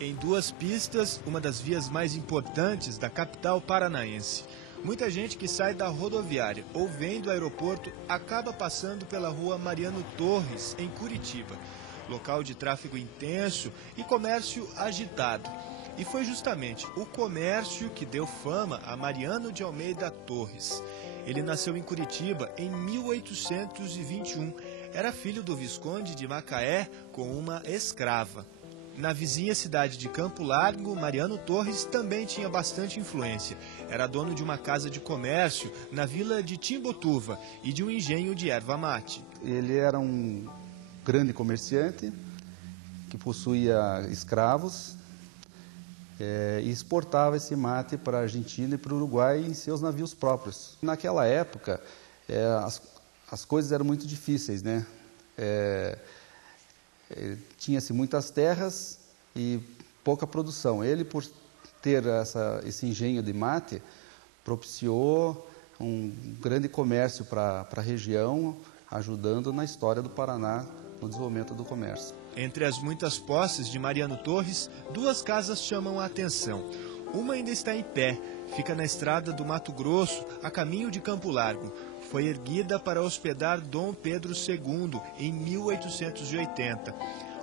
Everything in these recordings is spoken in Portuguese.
Em duas pistas, uma das vias mais importantes da capital paranaense. Muita gente que sai da rodoviária ou vem do aeroporto acaba passando pela rua Mariano Torres, em Curitiba. Local de tráfego intenso e comércio agitado. E foi justamente o comércio que deu fama a Mariano de Almeida Torres. Ele nasceu em Curitiba em 1821. Era filho do Visconde de Macaé com uma escrava. Na vizinha cidade de Campo Largo, Mariano Torres também tinha bastante influência. Era dono de uma casa de comércio na vila de Timbotuva e de um engenho de erva mate. Ele era um grande comerciante que possuía escravos e exportava esse mate para a Argentina e para o Uruguai em seus navios próprios. Naquela época, as coisas eram muito difíceis, né? Tinha-se muitas terras e pouca produção. Ele, por ter esse engenho de mate, propiciou um grande comércio para a região, ajudando na história do Paraná no desenvolvimento do comércio. Entre as muitas posses de Mariano Torres, duas casas chamam a atenção. Uma ainda está em pé, fica na estrada do Mato Grosso, a caminho de Campo Largo. Foi erguida para hospedar Dom Pedro II em 1880.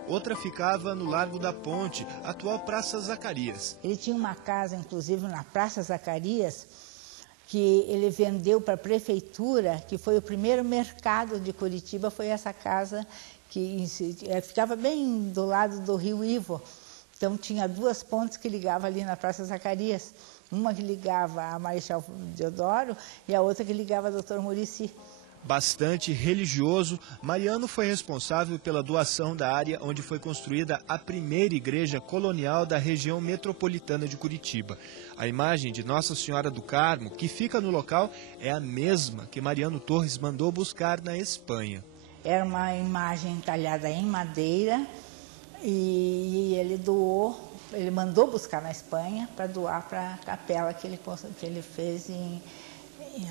Outra ficava no Largo da Ponte, atual Praça Zacarias. Ele tinha uma casa, inclusive, na Praça Zacarias, que ele vendeu para a prefeitura, que foi o primeiro mercado de Curitiba, foi essa casa que ficava bem do lado do Rio Ivo. Então tinha duas pontes que ligavam ali na Praça Zacarias. Uma que ligava a Marechal Deodoro e a outra que ligava a Dr. Muricy. Bastante religioso, Mariano foi responsável pela doação da área onde foi construída a primeira igreja colonial da região metropolitana de Curitiba. A imagem de Nossa Senhora do Carmo, que fica no local, é a mesma que Mariano Torres mandou buscar na Espanha. Era uma imagem talhada em madeira e ele doou. Ele mandou buscar na Espanha para doar para a capela que ele fez em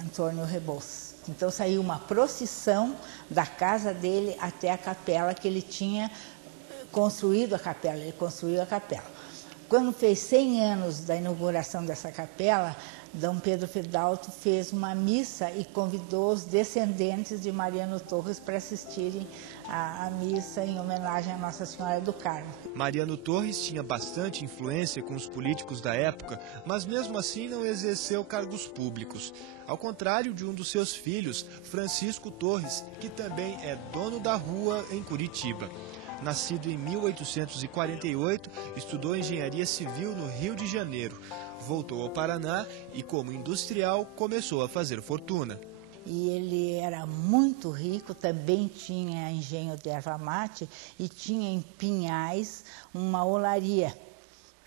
Antônio Rebouças. Então saiu uma procissão da casa dele até a capela que ele tinha construído a capela. Ele construiu a capela. Quando fez 100 anos da inauguração dessa capela, Dom Pedro Fidalgo fez uma missa e convidou os descendentes de Mariano Torres para assistirem à missa em homenagem à Nossa Senhora do Carmo. Mariano Torres tinha bastante influência com os políticos da época, mas mesmo assim não exerceu cargos públicos. Ao contrário de um dos seus filhos, Francisco Torres, que também é dono da rua em Curitiba. Nascido em 1848, estudou engenharia civil no Rio de Janeiro. Voltou ao Paraná e, como industrial, começou a fazer fortuna. E ele era muito rico, também tinha engenho de erva mate e tinha em Pinhais uma olaria,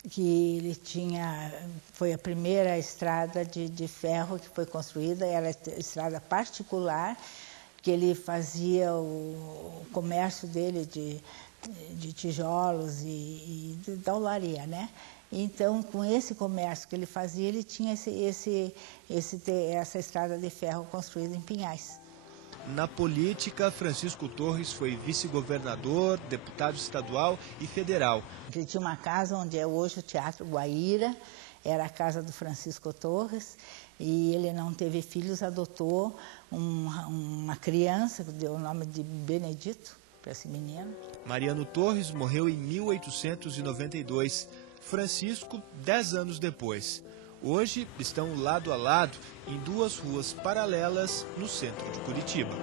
que ele tinha, foi a primeira estrada de ferro que foi construída, era estrada particular, que ele fazia o comércio dele de tijolos e da olaria, né? Então, com esse comércio que ele fazia, ele tinha essa estrada de ferro construída em Pinhais. Na política, Francisco Torres foi vice-governador, deputado estadual e federal. Ele tinha uma casa onde é hoje o Teatro Guaíra, era a casa do Francisco Torres, e ele não teve filhos, adotou uma criança, que deu o nome de Benedito para esse menino. Mariano Torres morreu em 1892. Francisco, 10 anos depois. Hoje estão lado a lado em duas ruas paralelas no centro de Curitiba.